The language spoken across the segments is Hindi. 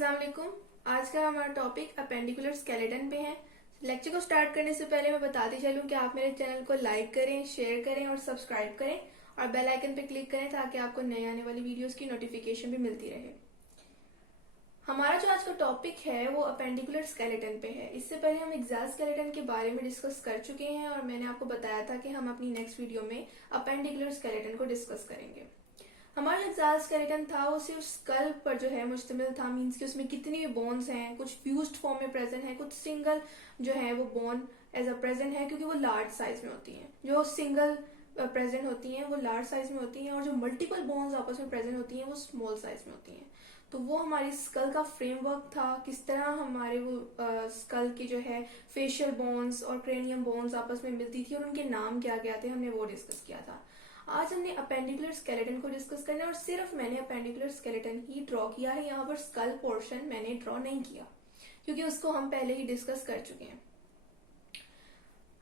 अस्सलाम वालेकुम। आज का हमारा टॉपिक अपेंडिकुलर स्केलेटन पे है। लेक्चर को स्टार्ट करने से पहले मैं बताती चलूं कि आप मेरे चैनल को लाइक करें, शेयर करें और सब्सक्राइब करें और बेल आइकन पे क्लिक करें ताकि आपको नए आने वाली वीडियोस की नोटिफिकेशन भी मिलती रहे। हमारा जो आज का टॉपिक है वो अपेंडिकुलर स्केलेटन पे है। इससे पहले हम एक्सोस्केलेटन के बारे में डिस्कस कर चुके हैं और मैंने आपको बताया था कि हम अपनी नेक्स्ट वीडियो में अपेंडिकुलर स्केलेटन को डिस्कस करेंगे। हमारा एक्सोस्केलेटन था वो सिर्फ स्कल पर जो है मुश्तमिल था, मींस कि उसमें कितनी भी बोन्स हैं, कुछ फ्यूज्ड फॉर्म में प्रेजेंट है, कुछ सिंगल जो है वो बोन एज अ प्रेजेंट है क्योंकि वो लार्ज साइज में होती हैं। जो सिंगल प्रेजेंट होती हैं वो लार्ज साइज में होती हैं और जो मल्टीपल बोन्स आपस में प्रेजेंट होती हैं वो स्मॉल साइज में होती हैं। तो वो हमारी स्कल का फ्रेमवर्क था, किस तरह हमारे वो स्कल की जो है फेशियल बोन्स और क्रेनियम बोन्स आपस में मिलती थी और उनके नाम क्या क्या थे, हमने वो डिस्कस किया था। आज हमने अपेंडिकुलर स्केलेटन को डिस्कस करना है और सिर्फ मैंने अपेंडिकुलर स्केलेटन ही ड्रॉ किया है। यहाँ पर स्कल पोर्शन मैंने ड्रॉ नहीं किया क्योंकि उसको हम पहले ही डिस्कस कर चुके हैं।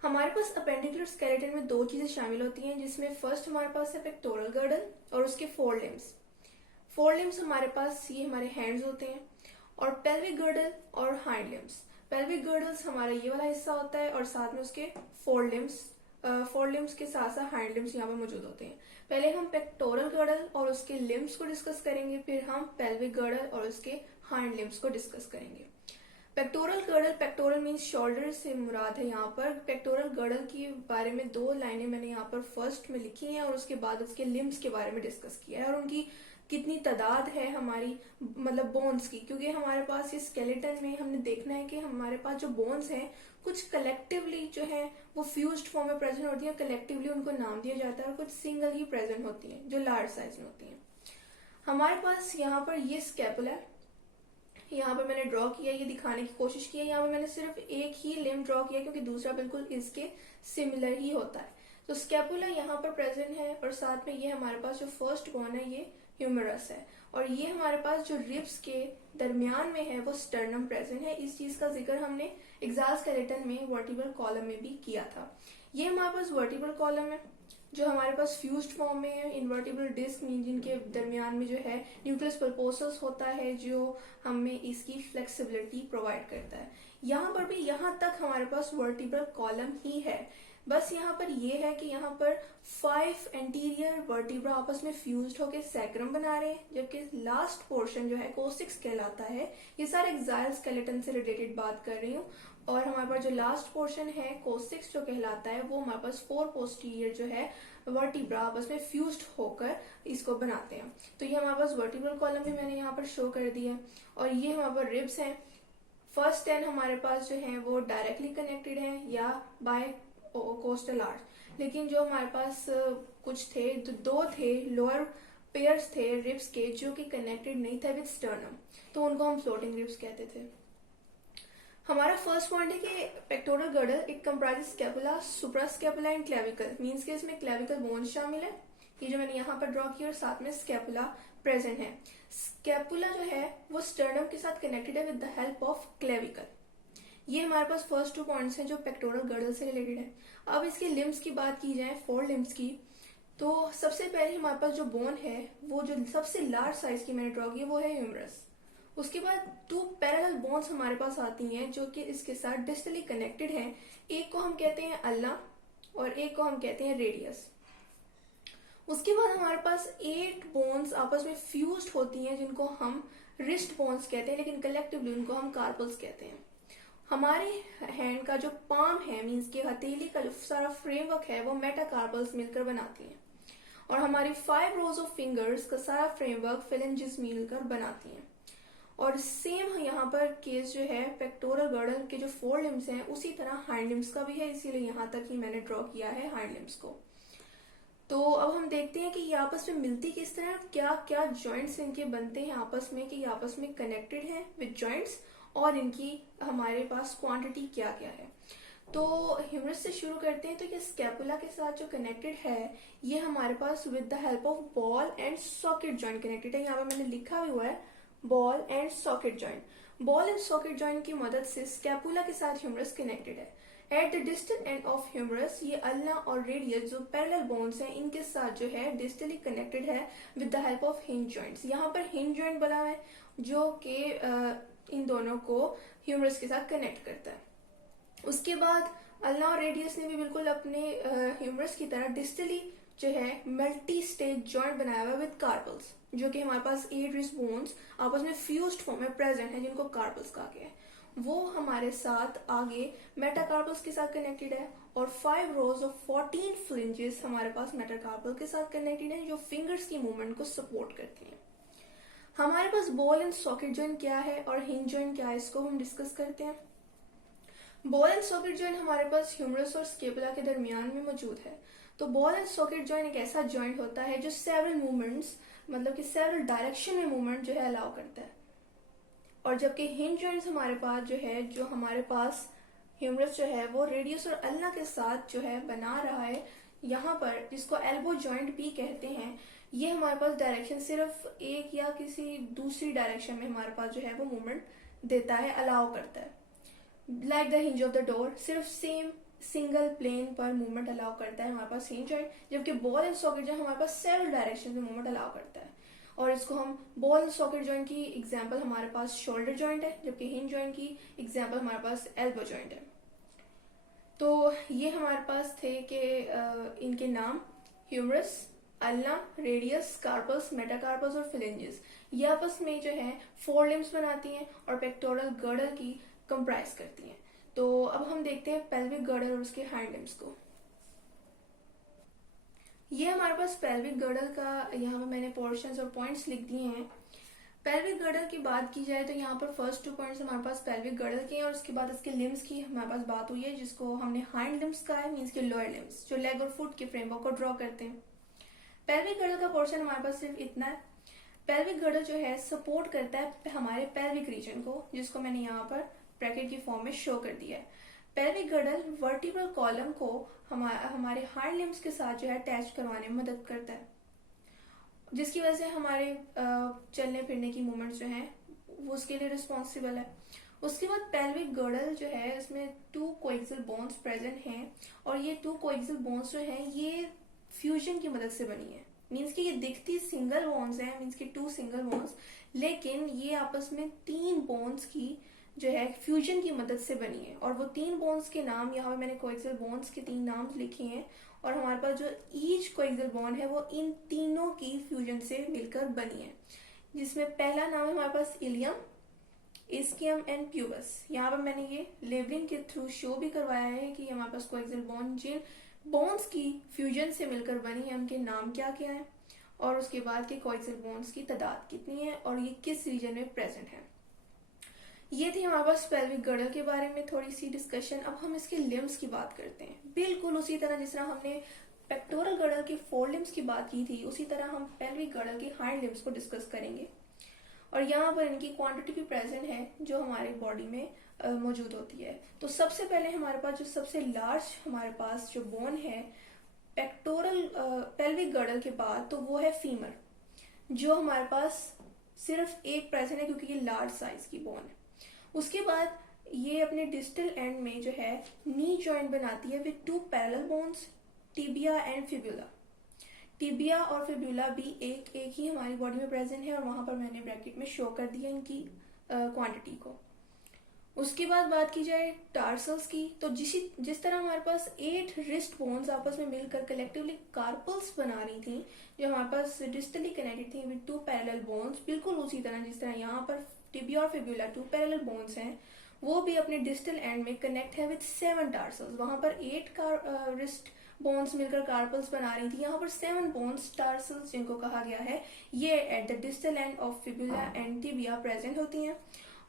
हमारे पास अपेंडिकुलर स्केलेटन में दो चीजें शामिल होती हैं, जिसमें फर्स्ट हमारे पास है पेक्टोरल गर्डल और उसके फोर लिम्स। फोर लिम्स हमारे पास ये हमारे हैंड्स होते हैं और पेल्विक गर्डल और हाइंड लिम्स। पेल्विक गर्डल्स हमारा ये वाला हिस्सा होता है और साथ में उसके फोर लिम्स के साथ साथ हाइंड लिम्स यहाँ पर मौजूद होते हैं। पहले हम पेक्टोरल गर्डल और उसके लिम्स को डिस्कस करेंगे, फिर हम पेल्विक गर्डल और उसके हाइंड लिम्स को डिस्कस करेंगे। Pectoral girdle, pectoral means shoulder से मुराद है। यहाँ पर पेक्टोरल गर्डल के बारे में दो लाइनें मैंने यहाँ पर फर्स्ट में लिखी हैं और उसके बाद उसके लिम्स के बारे में डिस्कस किया है और उनकी कितनी तादाद है हमारी मतलब बोन्स की, क्योंकि हमारे पास ये स्केलेटन में हमने देखना है कि हमारे पास जो बोन्स हैं कुछ कलेक्टिवली जो है वो फ्यूज्ड फॉर्म में प्रेजेंट होती है, कलेक्टिवली उनको नाम दिया जाता है और कुछ सिंगल ही प्रेजेंट होती है जो लार्ज साइज में होती है। हमारे पास यहाँ पर ये स्कैपुला है, यहाँ पर मैंने ड्रॉ किया, ये दिखाने की कोशिश की है। यहाँ पर मैंने सिर्फ एक ही लिम्ब ड्रॉ किया क्योंकि दूसरा बिल्कुल इसके सिमिलर ही होता है। तो स्कैपुला यहाँ पर प्रेजेंट है और साथ में ये हमारे पास जो फर्स्ट बोन है ये ह्यूमरस है और ये हमारे पास जो रिब्स के दरमियान में है वो स्टर्नम प्रेजेंट है। इस चीज का जिक्र हमने एक्सोस्केलेटन में वर्टिब्रल कॉलम में भी किया था। ये हमारे पास वर्टिब्रल कॉलम है जो हमारे पास फ्यूज्ड फॉर्म में है। इन्वर्टिब्रल डिस्क मीन जिनके दरमियान में जो है न्यूक्लियस पल्पोसस होता है जो हमें इसकी फ्लेक्सिबिलिटी प्रोवाइड करता है। यहाँ पर भी यहाँ तक हमारे पास वर्टिब्रल कॉलम ही है, बस यहाँ पर ये है कि यहाँ पर 5 एंटीरियर वर्टिब्रा आपस में फ्यूज्ड होकर सैक्रम बना रहे हैं, जबकि लास्ट पोर्शन जो है कोसिक्स कहलाता है। ये सारे एक्सोस्केलेटन से रिलेटेड बात कर रही हूँ और हमारे पास जो लास्ट पोर्शन है कोसिक्स जो कहलाता है वो हमारे पास 4 पोस्टीरियर जो है वर्टिब्रा आपस में फ्यूज्ड होकर इसको बनाते हैं। तो ये हमारे पास वर्टिब्रल कॉलम भी मैंने यहाँ पर शो कर दिया है और ये हमारे पास रिब्स हैं। फर्स्ट 10 हमारे पास जो है वो डायरेक्टली कनेक्टेड है या बाय कोस्टल आर्च, लेकिन जो हमारे पास कुछ थे तो दो थे लोअर पेयर्स थे रिब्स के जो कि कनेक्टेड नहीं थे विद स्टर्नम, तो उनको हम फ्लोटिंग रिब्स कहते थे। हमारा फर्स्ट पॉइंट है कि pectoral girdle it comprises scapula, suprascapula and clavicle, means के इसमें क्लेविकल बोन शामिल है, ये जो मैंने यहाँ पर ड्रॉ किया और साथ में स्कैपुला प्रेजेंट है। स्कैपुला जो है वो स्टर्नम के साथ कनेक्टेड है with the help of clavicle. ये हमारे पास फर्स्ट 2 पॉइंट्स हैं जो पेक्टोरल गर्डल से रिलेटेड है। अब इसके लिम्स की बात की जाए, 4 लिम्स की, तो सबसे पहले हमारे पास जो बोन है वो जो सबसे लार्ज साइज की मैंने ड्रॉ की है वो है ह्यूमरस। उसके बाद 2 पैरेलल बोन्स हमारे पास आती हैं जो कि इसके साथ डिस्टली कनेक्टेड हैं। एक को हम कहते हैं अल्ला और एक को हम कहते हैं रेडियस। उसके बाद हमारे पास 8 बोन्स आपस में फ्यूज्ड होती हैं जिनको हम रिस्ट बोन्स कहते हैं, लेकिन कलेक्टिवली उनको हम कार्पल्स कहते हैं। हमारे हैंड का जो पाम है मींस के हथेली का जो सारा फ्रेमवर्क है वो मेटाकार्पल्स मिलकर बनाती हैं और हमारी 5 रोज ऑफ फिंगर्स का सारा फ्रेमवर्क फिलेंजेस मिलकर बनाती हैं। और सेम यहाँ पर केस जो है पेक्टोरल गर्डल के जो 4 लिम्स हैं उसी तरह हाइंड लिम्स का भी है, इसीलिए यहाँ तक ही मैंने ड्रॉ किया है हाइंड लिम्स को। तो अब हम देखते हैं कि ये आपस में मिलती किस तरह, क्या क्या जॉइंट्स इनके बनते हैं आपस में, कि ये आपस में कनेक्टेड हैं विद जॉइंट्स और इनकी हमारे पास क्वांटिटी क्या क्या है। तो ह्यूमरस से शुरू करते हैं। तो ये स्कैपुला के साथ जो कनेक्टेड है ये हमारे पास with the help of ball and socket joint connected है। यहाँ पर मैंने लिखा हुआ है ball and socket joint. Ball and socket joint की मदद से स्कैपुला के साथ ह्यूमरस कनेक्टेड है। At the distal end of humerus ये अल्ना और रेडियस जो पैरेलल बोन्स हैं इनके साथ जो है डिस्टली कनेक्टेड है with the help of hinge joints. यहाँ पर हिंज जॉइंट बना है जो कि इन दोनों को ह्यूमरस के साथ कनेक्ट करता है। उसके बाद अल्ना और रेडियस ने भी बिल्कुल अपने ह्यूमरस की तरह डिस्टली जो है मल्टी स्टेज जॉइंट बनाया हुआ विद कार्पल्स, जो कि हमारे पास 8 रिस्ट बोन्स आपस में फ्यूज्ड फॉर्म में प्रेजेंट है, जिनको कार्पल्स कहा गया है। वो हमारे साथ आगे मेटाकार्पल्स के साथ कनेक्टेड है, और 5 रोज ऑफ 14 फ्लिंजेस हमारे पास मेटाकार्पल के साथ कनेक्टेड है, जो फिंगर्स की मूवमेंट को सपोर्ट करती हैं। हमारे पास बॉल एंड सॉकेट जॉइंट क्या है और हिंज जॉइंट क्या है, इसको हम डिस्कस करते हैं। बॉल एंड सॉकेट जॉइंट हमारे पास ह्यूमरस और स्केपुला के दरमियान में मौजूद है। तो बॉल एंड सॉकेट जॉइंट एक ऐसा जॉइंट होता है जो सेवरल मूवमेंट्स, मतलब कि सेवरल डायरेक्शन में मूवमेंट जो है अलाउ करता है। और जबकि हिंज जॉइंट्स हमारे पास जो है, जो हमारे पास ह्यूमरस जो है वो रेडियस और अल्ना के साथ जो है बना रहा है यहाँ पर, जिसको एल्बो जॉइंट भी कहते हैं, ये हमारे पास डायरेक्शन सिर्फ एक या किसी दूसरी डायरेक्शन में हमारे पास जो है वो मूवमेंट देता है, अलाउ करता है। Like the hinge of the door, सिर्फ सेम सिंगल प्लेन पर मूवमेंट अलाउ करता है हमारे पास हिंज जॉइंट, जबकि बॉल एंड सॉकेट जो हमारे पास सेवरल डायरेक्शन में मूवमेंट अलाउ करता है। और इसको हम बॉल एंड सॉकेट जॉइंट की एग्जांपल हमारे पास शोल्डर जॉइंट है, जबकि हिंज जॉइंट की एग्जांपल हमारे पास एल्बो जॉइंट है। तो ये हमारे पास थे कि इनके नाम humerus, ulna, radius, carpals, metacarpals और फिलेंजेस, ये आपस में जो है 4 लिम्स बनाती हैं और पेक्टोरल गर्डर की कंप्राइज करती हैं। तो अब हम देखते हैं पेल्विक गर्डर और उसके हैंड लिम्स को। ये हमारे पास पेल्विक गर्डर का, यहाँ पर मैंने पोर्शंस और पॉइंट्स लिख दिए हैं। पेल्विक गर्डर की बात की जाए तो यहाँ पर फर्स्ट 2 पॉइंट्स हमारे पास पेल्विक गर्डर के हैं, और उसके बाद इसके लिम्स की हमारे पास बात हुई है, जिसको हमने हाइंड लिम्स कहा है, मीन्स के लोअर लिम्स जो लेग और फुट के फ्रेमवर्क को ड्रॉ करते हैं। पेल्विक गर्डर का पोर्शन हमारे पास सिर्फ इतना है। पेल्विक गर्डर जो है सपोर्ट करता है हमारे पेल्विक रीजन को, जिसको मैंने यहाँ पर ब्रैकेट की फॉर्म में शो कर दिया है। पेल्विक गर्डर वर्टिब्रल कॉलम को हमारे हाइंड लिम्स के साथ जो है अटैच करवाने में मदद करता है, जिसकी वजह से हमारे चलने फिरने की मूवमेंट्स जो हैं वो उसके लिए रिस्पॉन्सिबल है। उसके बाद पेल्विक गर्डल जो है इसमें 2 कोएक्सियल बोन्स प्रेजेंट हैं, और ये 2 कोएक्सियल बोन्स जो हैं ये फ्यूजन की मदद से बनी है। मीन्स कि ये दिखती सिंगल बोन्स हैं, मीन्स कि 2 सिंगल बोन्स, लेकिन ये आपस में 3 बोन्स की जो है फ्यूजन की मदद से बनी है। और वो 3 बोन्स के नाम यहाँ पे मैंने कोएक्सियल बोन्स के 3 नाम लिखे हैं, और हमारे पास जो ईच कोएक्सियल बॉन्ड है वो इन तीनों की फ्यूजन से मिलकर बनी है, जिसमें पहला नाम है हमारे पास इलियम, इस्कियम एंड प्यूबस। यहाँ पर मैंने ये लेबलिंग के थ्रू शो भी करवाया है कि हमारे पास कोएक्सियल बॉन्ड जिन बोन्स की फ्यूजन से मिलकर बनी है उनके नाम क्या क्या है, और उसके बाद के कोएक्सियल बॉन्ड्स की तादाद कितनी है और ये किस रीजन में प्रेजेंट है। ये थी हमारे पास पेल्विक गर्डर के बारे में थोड़ी सी डिस्कशन। अब हम इसके लिम्स की बात करते हैं। बिल्कुल उसी तरह जिस तरह हमने पेक्टोरल गर्डर के 4 लिम्स की बात की थी, उसी तरह हम पेल्विक गर्डर के हाइंड लिम्स को डिस्कस करेंगे, और यहाँ पर इनकी क्वांटिटी भी प्रेजेंट है जो हमारी बॉडी में मौजूद होती है। तो सबसे पहले हमारे पास जो सबसे लार्ज हमारे पास जो बोन है पेक्टोरल पेल्विक गर्डर के बाद, तो वो है फीमर, जो हमारे पास सिर्फ एक प्रेजेंट है क्योंकि ये लार्ज साइज की बोन है। उसके बाद ये अपने डिस्टल एंड में जो है नी जॉइंट बनाती है with 2 parallel bones, tibia and fibula. Tibia और फिब्यूला भी एक ही हमारी बॉडी में प्रेजेंट है, और वहां पर मैंने ब्रैकेट में शो कर दिया इनकी क्वांटिटी को। उसके बाद बात की जाए टार्सल्स की, तो जिस तरह हमारे पास 8 रिस्ट बोन्स आपस में मिलकर कलेक्टिवली कार्पल्स बना रही थी, जो हमारे पास डिस्टली कनेक्टेड थी विद 2 पैरेलल बोन्स, बिल्कुल उसी तरह जिस तरह यहाँ पर टिबिया और फिब्यूला 2 पैरेलल बोन्स हैं, वो भी अपने डिस्टल एंड में कनेक्ट है विद 7 टार्सल्स। वहां पर 8 रिस्ट बोन्स मिलकर कार्पल्स बना रही थी, यहाँ पर 7 बोन्स टार्सल्स जिनको कहा गया है, ये eight the distal end of fibula and tibia present होती हैं,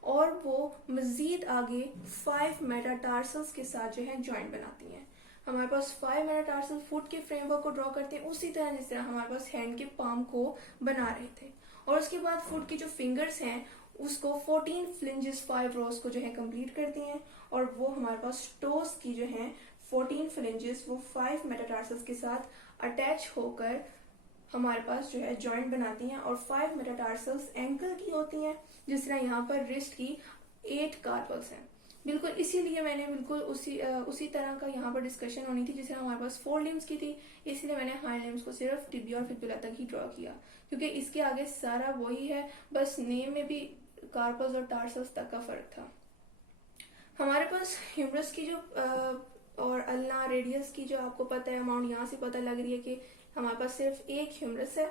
और वो मजीद आगे 5 मेटाटार्सल्स के साथ जो है जॉइंट बनाती हैं। हमारे पास 5 मेटाटार्सल फुट के फ्रेमवर्क को ड्रॉ करते हैं, उसी तरह जिस तरह हमारे पास हैंड के पाम को बना रहे थे। और उसके बाद फुट की जो फिंगर्स हैं उसको 14 फ्लिंजेस 5 रोज को जो है कंप्लीट करती हैं, और वो हमारे पास टोस की जो है 14 फ्लिंजेस वो 5 मेटाटार्सल्स के साथ अटैच होकर हमारे पास जो है जॉइंट बनाती हैं, और 5 मेटाटार्सल्स एंकल की होती हैं, जिस तरह यहाँ पर रिस्ट की 8 कार्पल्स हैं। बिल्कुल इसीलिए मैंने बिल्कुल उसी तरह का यहाँ पर डिस्कशन होनी थी जिस तरह हमारे पास 4 लिम्स की थी, इसलिए मैंने हाइंड लिम्स को सिर्फ टिबिया और फिब्यूला तक ही ड्रॉ किया, क्योंकि इसके आगे सारा वही है, बस नेम में भी कार्पल्स और टार्सल्स तक का फर्क था। हमारे पास ह्यूमरस की जो और अल्ना रेडियस की जो आपको पता है अमाउंट यहाँ से पता लग रही है कि हमारे पास सिर्फ एक ह्यूमरस है।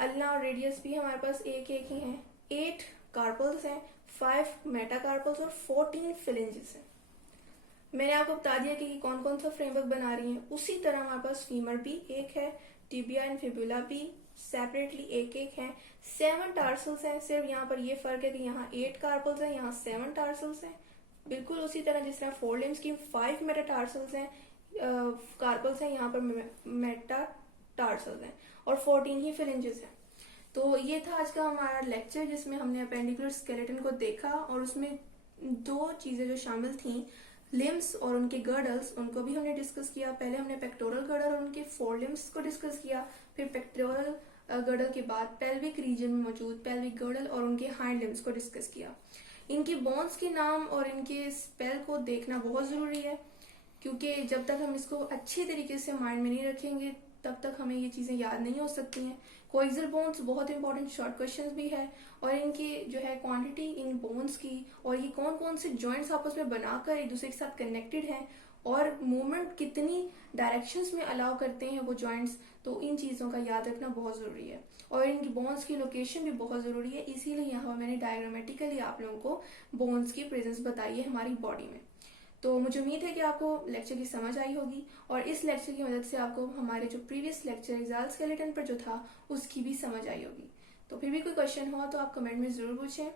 अल्ना और रेडियस भी हमारे पास एक एक ही हैं। 8 कार्पल्स हैं, 5 मेटाकार्पल्स और 14 फिलेंजेस हैं। मैंने आपको बता दिया कि कौन कौन सा फ्रेमवर्क बना रही है। उसी तरह हमारे पास फीमर भी एक है, टिबिया एंड फिबुला भी सेपरेटली एक एक है। 7 टार्सल्स हैं, सिर्फ यहाँ पर ये फर्क है कि यहाँ 8 कार्पल्स हैं, यहाँ 7 टार्सल्स हैं। बिल्कुल उसी तरह जिस तरह फोर लिम्स की 5 मेटाटार्सल्स हैं, कार्पल्स हैं, यहाँ पर मेटाटार्सल्स हैं और 14 ही फिलेंजेस हैं। तो ये था आज का हमारा लेक्चर जिसमें हमने अपेंडिकुलर स्केलेटन को देखा और उसमें 2 चीजें जो शामिल थी, लिम्स और उनके गर्डल्स, उनको भी हमने डिस्कस किया। पहले हमने पेक्टोरल गर्डल और उनके फोर लिम्स को डिस्कस किया, फिर पेक्टोरल गर्डल के बाद पेल्विक रीजन में मौजूद पेल्विक गर्डल और उनके हाइंड लिम्स को डिस्कस किया। इनकी बोन्स के नाम और इनके स्पेल को देखना बहुत जरूरी है, क्योंकि जब तक हम इसको अच्छे तरीके से माइंड में नहीं रखेंगे तब तक हमें ये चीजें याद नहीं हो सकती हैं। कोएक्सियल बोन्स बहुत इंपॉर्टेंट शॉर्ट क्वेश्चंस भी है, और इनकी जो है क्वांटिटी इन बोन्स की, और ये कौन कौन से जॉइंट्स आपस में बनाकर एक दूसरे के साथ कनेक्टेड हैं, और मूवमेंट कितनी डायरेक्शंस में अलाउ करते हैं वो जॉइंट्स, तो इन चीजों का याद रखना बहुत जरूरी है। और इनकी बोन्स की लोकेशन भी बहुत जरूरी है, इसीलिए यहाँ मैंने डायग्रामेटिकली आप लोगों को बोन्स की प्रेजेंस बताई है हमारी बॉडी में। तो मुझे उम्मीद है कि आपको लेक्चर की समझ आई होगी, और इस लेक्चर की मदद से आपको हमारे जो प्रीवियस लेक्चर रिजल्ट स्केलेटन पर जो था उसकी भी समझ आई होगी। तो फिर भी कोई क्वेश्चन हो तो आप कमेंट में जरूर पूछें।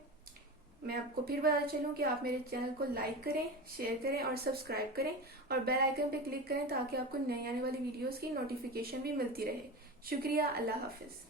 मैं आपको फिर बता चलूं कि आप मेरे चैनल को लाइक करें, शेयर करें और सब्सक्राइब करें, और बेल आइकन पे क्लिक करें ताकि आपको नई आने वाली वीडियोस की नोटिफिकेशन भी मिलती रहे। शुक्रिया, अल्लाह हाफिज।